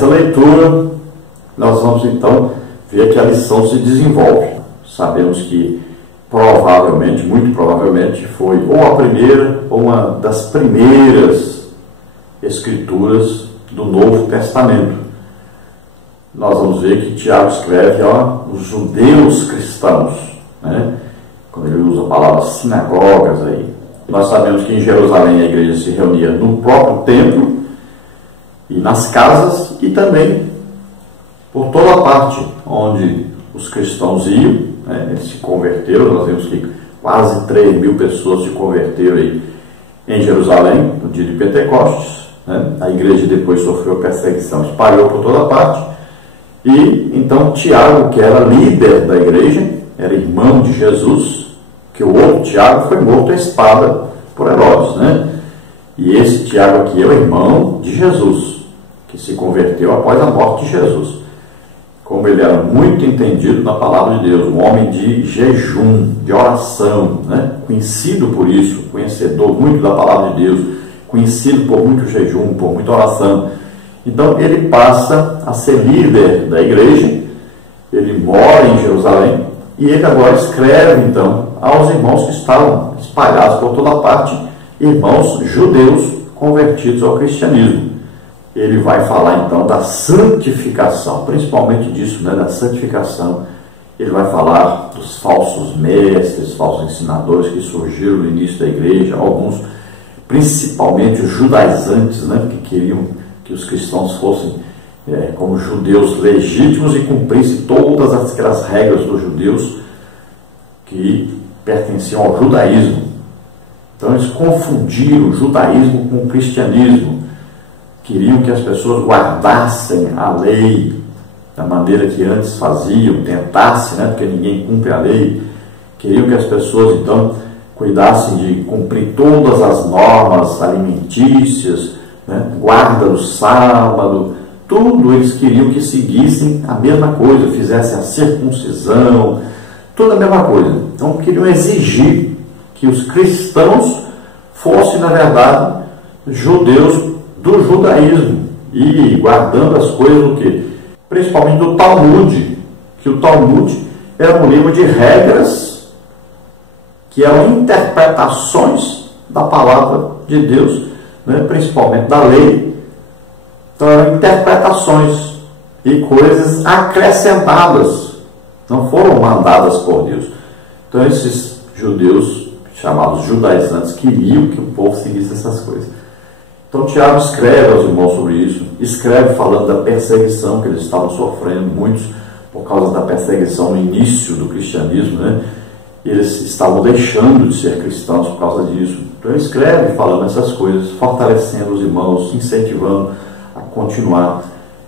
nessa leitura, nós vamos então ver que a lição se desenvolve. Sabemos que provavelmente, muito provavelmente, foi ou a primeira ou uma das primeiras escrituras do Novo Testamento. Nós vamos ver que Tiago escreve os judeus cristãos, né? Quando ele usa a palavra sinagogas aí. Nós sabemos que em Jerusalém a igreja se reunia no próprio templo e nas casas, e também por toda a parte onde os cristãos iam, né? Eles se converteram. Nós vemos que quase 3.000 pessoas se converteram aí em Jerusalém no dia de Pentecostes, né? A igreja depois sofreu perseguição, espalhou por toda a parte, e então Tiago, que era líder da igreja, era irmão de Jesus, que o outro Tiago foi morto à espada por Herodes, né? E esse Tiago aqui é o irmão de Jesus, que se converteu após a morte de Jesus. Como ele era muito entendido na palavra de Deus, um homem de jejum, de oração, né? Conhecido por isso, conhecedor muito da palavra de Deus, conhecido por muito jejum, por muita oração. Então ele passa a ser líder da igreja, ele mora em Jerusalém, e ele agora escreve então aos irmãos que estavam espalhados por toda parte, irmãos judeus convertidos ao cristianismo. Ele vai falar então da santificação, principalmente disso, né, da santificação. Ele vai falar dos falsos mestres, falsos ensinadores que surgiram no início da igreja, alguns, principalmente os judaizantes, né, que queriam que os cristãos fossem como judeus legítimos e cumprissem todas aquelas regras dos judeus que pertenciam ao judaísmo. Então eles confundiram o judaísmo com o cristianismo. Queriam que as pessoas guardassem a lei da maneira que antes faziam, tentassem, né, porque ninguém cumpre a lei. Queriam que as pessoas então cuidassem de cumprir todas as normas alimentícias, né, guarda do sábado, tudo. Eles queriam que seguissem a mesma coisa, fizessem a circuncisão, tudo a mesma coisa. Então queriam exigir que os cristãos fossem, na verdade, judeus do judaísmo, e guardando as coisas do quê? Principalmente do Talmud, que o Talmud era um livro de regras que eram interpretações da palavra de Deus, né? Principalmente da lei. Então eram interpretações e coisas acrescentadas, não foram mandadas por Deus. Então esses judeus, chamados judaizantes, queriam que o povo seguisse essas coisas. Então Tiago escreve aos irmãos sobre isso, escreve falando da perseguição que eles estavam sofrendo, muitos por causa da perseguição no início do cristianismo, né? Eles estavam deixando de ser cristãos por causa disso. Então ele escreve falando essas coisas, fortalecendo os irmãos, incentivando a continuar.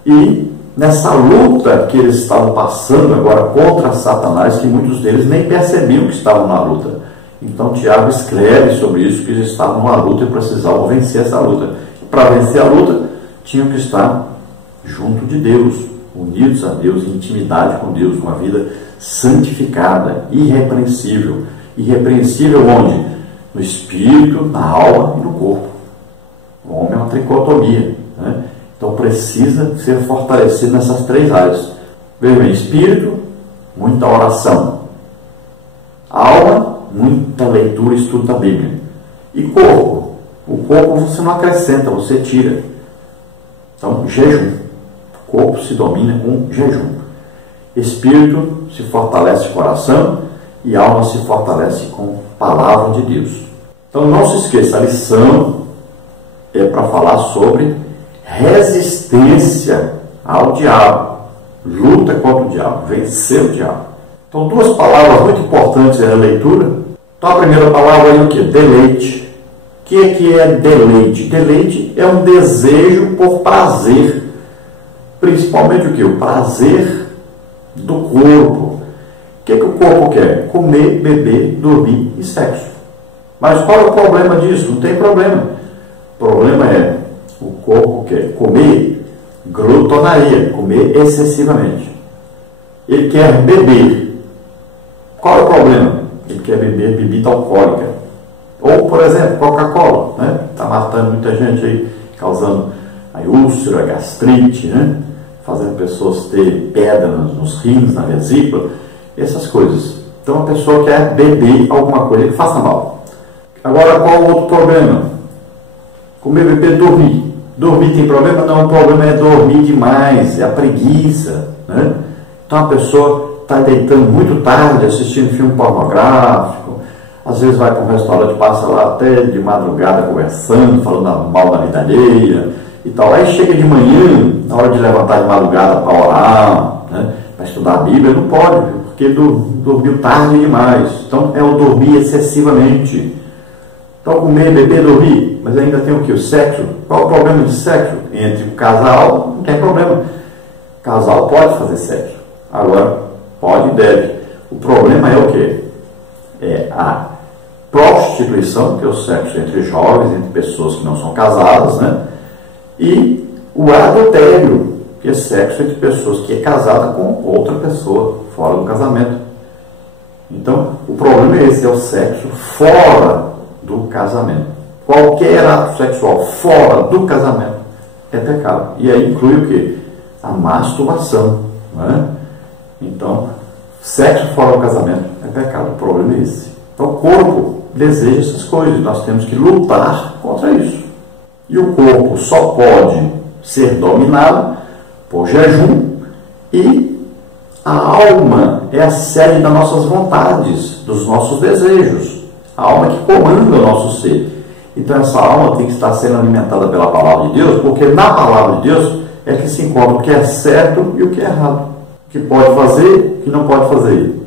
E nessa luta que eles estavam passando agora contra Satanás, que muitos deles nem percebiam que estavam na luta. Então Tiago escreve sobre isso, que eles estavam numa luta e precisavam vencer essa luta. Para vencer a luta, tinham que estar junto de Deus, unidos a Deus, em intimidade com Deus, uma vida santificada, irrepreensível. Irrepreensível onde? No espírito, na alma e no corpo. O homem é uma tricotomia, né? Então precisa ser fortalecido nessas três áreas. Veja bem, espírito, muita oração. Alma, muita leitura e estudo da Bíblia. E corpo? O corpo você não acrescenta, você tira. Então, jejum. O corpo se domina com jejum. Espírito se fortalece com oração e alma se fortalece com a palavra de Deus. Então, não se esqueça, a lição é para falar sobre resistência ao diabo. Luta contra o diabo, vencer o diabo. Então, duas palavras muito importantes na leitura. Então, a primeira palavra é o que? Deleite. O que é deleite? Deleite é um desejo por prazer. Principalmente o que? O prazer do corpo. O que o corpo quer? Comer, beber, dormir e sexo. Mas qual é o problema disso? Não tem problema. O problema é o corpo quer comer, glutonaria, comer excessivamente. Ele quer beber. Qual é o problema? Ele quer beber bebida alcoólica. Ou, por exemplo, Coca-Cola, né? Está matando muita gente aí, causando Aí úlcera, gastrite, né? Fazendo pessoas ter pedra nos rins, na vesícula, essas coisas. Então a pessoa quer beber alguma coisa que faça mal. Agora, qual o outro problema? Comer, beber, dormir. Dormir tem problema? Não, o problema é dormir demais, é a preguiça, né? Então a pessoa está deitando muito tarde, assistindo filme pornográfico, às vezes vai para um restaurante, passa lá até de madrugada conversando, falando mal da vida alheia e tal. Aí chega de manhã, na hora de levantar de madrugada para orar, né, para estudar a Bíblia, não pode, porque dormiu tarde demais. Então é o dormir excessivamente. Então comer, beber, dormir, mas ainda tem o que? O sexo. Qual o problema de sexo? Entre o casal, não tem problema. O casal pode fazer sexo. Agora, pode e deve. O problema é o quê? É a prostituição, que é o sexo entre jovens, entre pessoas que não são casadas, né? E o adultério, que é sexo entre pessoas que é casada com outra pessoa, fora do casamento. Então, o problema é esse, é o sexo fora do casamento. Qualquer ato sexual fora do casamento é pecado. E aí inclui o quê? A masturbação, né? Então, sexo fora do casamento é pecado. O problema é esse. Então, o corpo deseja essas coisas. Nós temos que lutar contra isso. E o corpo só pode ser dominado por jejum, e a alma é a sede das nossas vontades, dos nossos desejos. A alma que comanda o nosso ser. Então essa alma tem que estar sendo alimentada pela palavra de Deus, porque na palavra de Deus é que se encontra o que é certo e o que é errado. O que pode fazer e o que não pode fazer.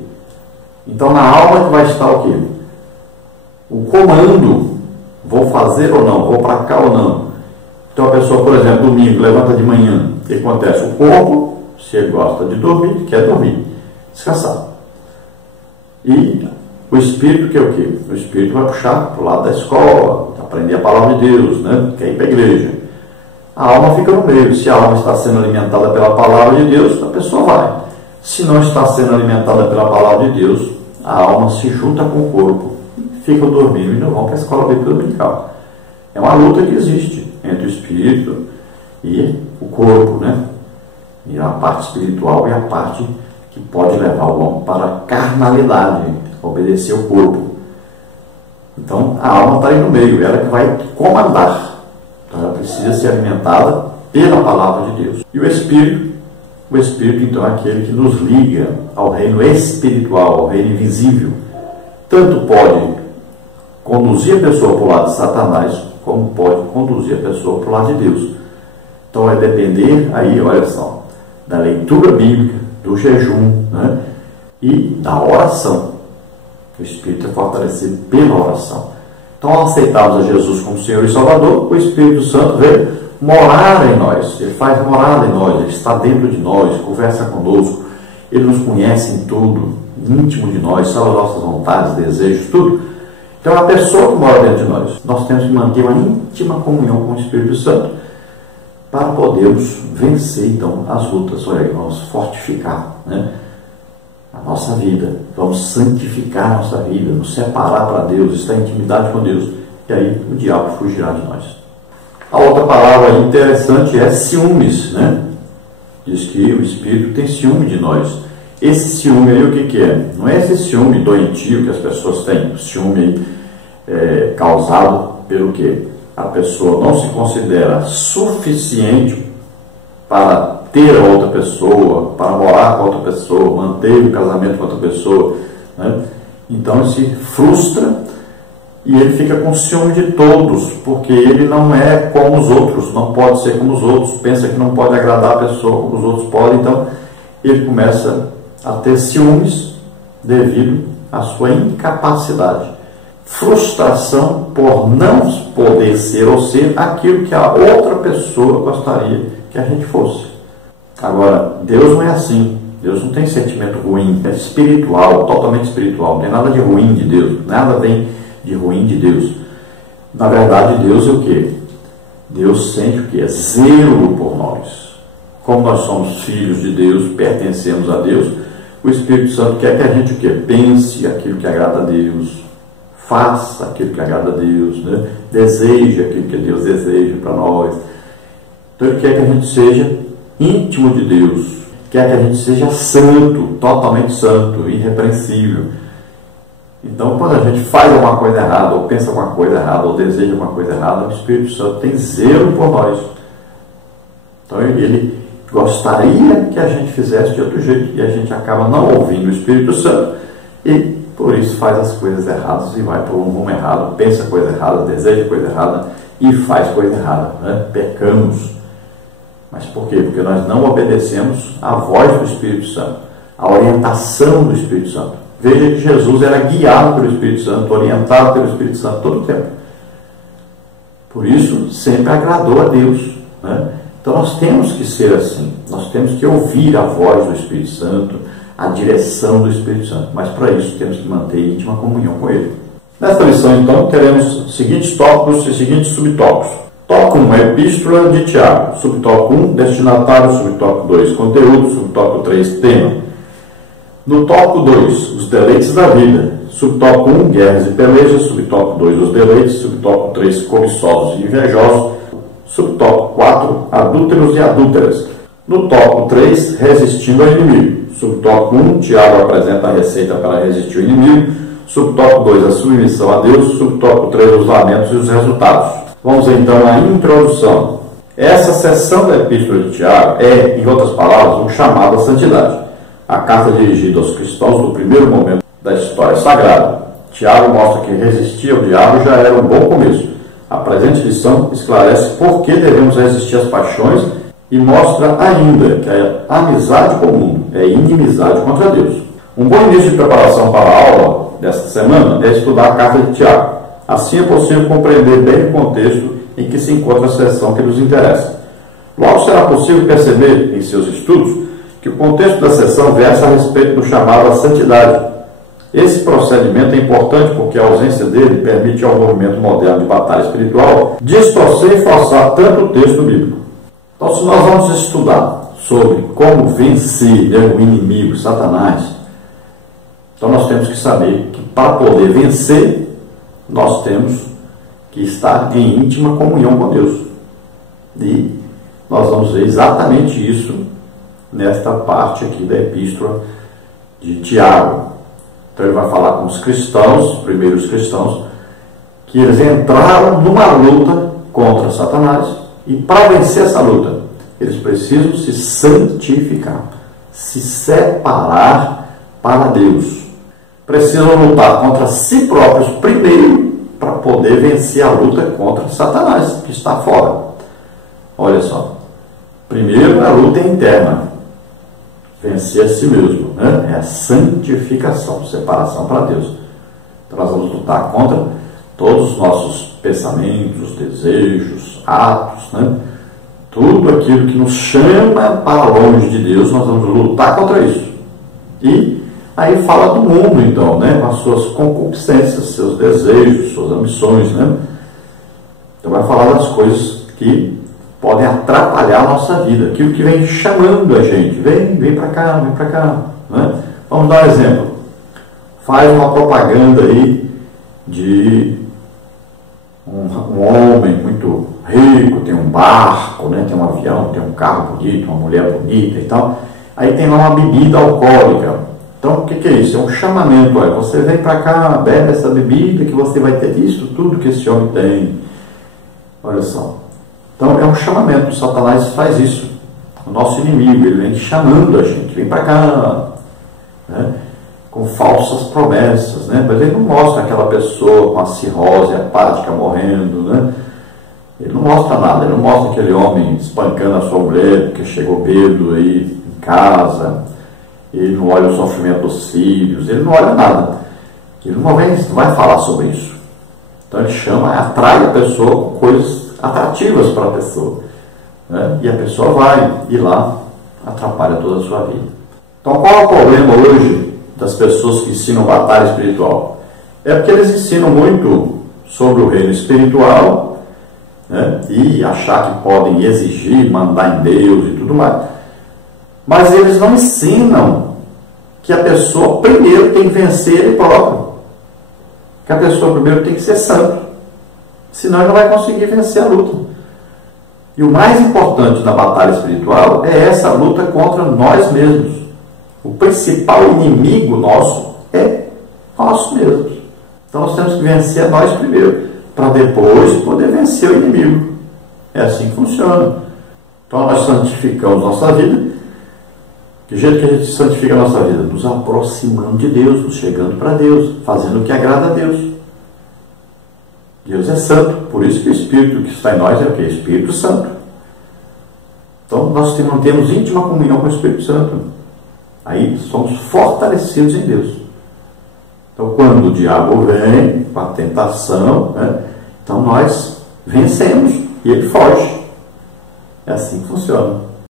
Então na alma que vai estar o quê? O comando. Vou fazer ou não? Vou para cá ou não? Então a pessoa, por exemplo, domingo, levanta de manhã. O que acontece? O corpo, se ele gosta de dormir, quer dormir, descansar. E o espírito, que é o quê? O espírito vai puxar para o lado da escola, aprender a palavra de Deus, né? Quer ir para a igreja. A alma fica no meio. Se a alma está sendo alimentada pela palavra de Deus, a pessoa vai. Se não está sendo alimentada pela palavra de Deus, a alma se junta com o corpo, ficam dormindo e não vão para a escola bíblica dominical. É uma luta que existe entre o espírito e o corpo, né? E a parte espiritual e a parte que pode levar o homem para a carnalidade, obedecer o corpo. Então a alma está aí no meio, ela que vai comandar. Então ela precisa ser alimentada pela palavra de Deus. E o espírito então é aquele que nos liga ao reino espiritual, ao reino invisível. Tanto pode conduzir a pessoa para o lado de Satanás, como pode conduzir a pessoa para o lado de Deus. Então vai depender aí, olha só, da leitura bíblica, do jejum, né? E da oração. O Espírito é fortalecido pela oração. Então, ao aceitarmos a Jesus como Senhor e Salvador, o Espírito Santo veio morar em nós. Ele faz morada em nós, ele está dentro de nós, conversa conosco, ele nos conhece em tudo, íntimo de nós, sabe as nossas vontades, desejos, tudo. Então, é a pessoa que mora dentro de nós. Nós temos que manter uma íntima comunhão com o Espírito Santo para podermos vencer, então, as lutas. Olha aí, vamos fortificar, né, a nossa vida, vamos santificar a nossa vida, nos separar para Deus, estar em intimidade com Deus, e aí o diabo fugirá de nós. A outra palavra interessante é ciúmes, né? Diz que o Espírito tem ciúme de nós. Esse ciúme aí, o que é? Não é esse ciúme doentio que as pessoas têm, o ciúme causado pelo quê? A pessoa não se considera suficiente para ter outra pessoa, para morar com outra pessoa, manter um casamento com outra pessoa, né? Então ele se frustra e ele fica com ciúme de todos, porque ele não é como os outros, não pode ser como os outros, pensa que não pode agradar a pessoa como os outros podem, então ele começa a ter ciúmes devido à sua incapacidade. Frustração por não poder ser ou ser aquilo que a outra pessoa gostaria que a gente fosse. Agora, Deus não é assim. Deus não tem sentimento ruim, é espiritual, totalmente espiritual. Não tem nada de ruim de Deus, nada vem de ruim de Deus. Na verdade, Deus é o quê? Deus sente o quê? É zelo por nós. Como nós somos filhos de Deus, pertencemos a Deus, o Espírito Santo quer que a gente o quê? Pense aquilo que agrada a Deus, faça aquilo que agrada a Deus, né? Deseje aquilo que Deus deseja para nós. Então Ele quer que a gente seja íntimo de Deus, quer que a gente seja santo, totalmente santo, irrepreensível. Então, quando a gente faz alguma coisa errada, ou pensa alguma coisa errada, ou deseja alguma coisa errada, o Espírito Santo tem zelo por nós. Então, ele gostaria que a gente fizesse de outro jeito, e a gente acaba não ouvindo o Espírito Santo, e por isso faz as coisas erradas, e vai para um rumo errado, pensa coisa errada, deseja coisa errada, e faz coisa errada, né? Pecamos. Mas por quê? Porque nós não obedecemos à voz do Espírito Santo, à orientação do Espírito Santo. Veja que Jesus era guiado pelo Espírito Santo, orientado pelo Espírito Santo todo o tempo. Por isso, sempre agradou a Deus, né? Então nós temos que ser assim, nós temos que ouvir a voz do Espírito Santo, a direção do Espírito Santo, mas para isso temos que manter íntima comunhão com Ele. Nesta lição, então, teremos os seguintes tópicos e seguintes subtópicos. Tópico 1, a Epístola de Tiago. Subtópico 1, destinatário. Subtópico 2, conteúdo. Subtópico 3, tema. No tópico 2, os deleites da vida. Subtópico 1, guerras e pelejas. Subtópico 2, os deleites. Subtópico 3, cobiçosos e invejosos. Subtópico 4, adúlteros e adúlteras. No tópico 3, resistindo ao inimigo. Subtópico 1, Tiago apresenta a receita para resistir ao inimigo. Subtópico 2, a submissão a Deus. Subtópico 3, os lamentos e os resultados. Vamos então à introdução. Essa seção da Epístola de Tiago é, em outras palavras, um chamado à santidade. A carta dirigida aos cristãos do primeiro momento da história sagrada. Tiago mostra que resistir ao diabo já era um bom começo. A presente lição esclarece por que devemos resistir às paixões e mostra ainda que a amizade comum é inimizade contra Deus. Um bom início de preparação para a aula desta semana é estudar a carta de Tiago. Assim é possível compreender bem o contexto em que se encontra a seção que nos interessa. Logo será possível perceber, em seus estudos, que o contexto da seção versa a respeito do chamado à santidade. Esse procedimento é importante porque a ausência dele permite ao movimento moderno de batalha espiritual distorcer e forçar tanto o texto bíblico. Então, se nós vamos estudar sobre como vencer o inimigo, Satanás, então nós temos que saber que para poder vencer, nós temos que estar em íntima comunhão com Deus. E nós vamos ver exatamente isso nesta parte aqui da Epístola de Tiago. Então ele vai falar com os cristãos, os primeiros cristãos, que eles entraram numa luta contra Satanás, e para vencer essa luta, eles precisam se santificar, se separar para Deus. Precisam lutar contra si próprios primeiro para poder vencer a luta contra Satanás, que está fora. Olha só. Primeiro a luta interna. Vencer a si mesmo, né? É a santificação, separação para Deus. Então nós vamos lutar contra todos os nossos pensamentos, desejos, atos, né? Tudo aquilo que nos chama para longe de Deus, nós vamos lutar contra isso. E aí fala do mundo, então, né? Com as suas concupiscências, seus desejos, suas ambições, né? Então vai falar das coisas que podem atrapalhar a nossa vida, aquilo que vem chamando a gente, vem para cá, né? Vamos dar um exemplo. Faz uma propaganda aí de um homem muito rico, tem um barco, né? Tem um avião, tem um carro bonito, uma mulher bonita e tal. Aí tem lá uma bebida alcoólica. Então, o que é isso? É um chamamento. Olha, você vem para cá, bebe essa bebida, que você vai ter isso, tudo que esse homem tem. Olha só. Então, é um chamamento. O Satanás faz isso. O nosso inimigo, ele vem chamando a gente. Vem para cá, né? Com falsas promessas, né? Mas ele não mostra aquela pessoa com a cirrose hepática morrendo, né? Ele não mostra nada. Ele não mostra aquele homem espancando a sua mulher porque chegou bêbado aí em casa. Ele não olha o sofrimento dos filhos, ele não olha nada. Ele não vai falar sobre isso. Então ele chama, atrai a pessoa com coisas atrativas para a pessoa, né? E a pessoa vai, e lá atrapalha toda a sua vida. Então qual é o problema hoje das pessoas que ensinam batalha espiritual? É porque eles ensinam muito sobre o reino espiritual, né? E achar que podem exigir, mandar em Deus e tudo mais. Mas eles não ensinam que a pessoa primeiro tem que vencer ele próprio. Que a pessoa primeiro tem que ser santo. Senão ele não vai conseguir vencer a luta. E o mais importante na batalha espiritual é essa luta contra nós mesmos. O principal inimigo nosso é nós mesmos. Então nós temos que vencer nós primeiro, para depois poder vencer o inimigo. É assim que funciona. Então nós santificamos nossa vida. De jeito que a gente santifica a nossa vida? Nos aproximando de Deus, nos chegando para Deus, fazendo o que agrada a Deus. Deus é santo, por isso que o Espírito que está em nós é o que? Espírito Santo. Então nós mantemos íntima comunhão com o Espírito Santo. Aí somos fortalecidos em Deus. Então quando o diabo vem com a tentação, né, então nós vencemos e ele foge. É assim que funciona.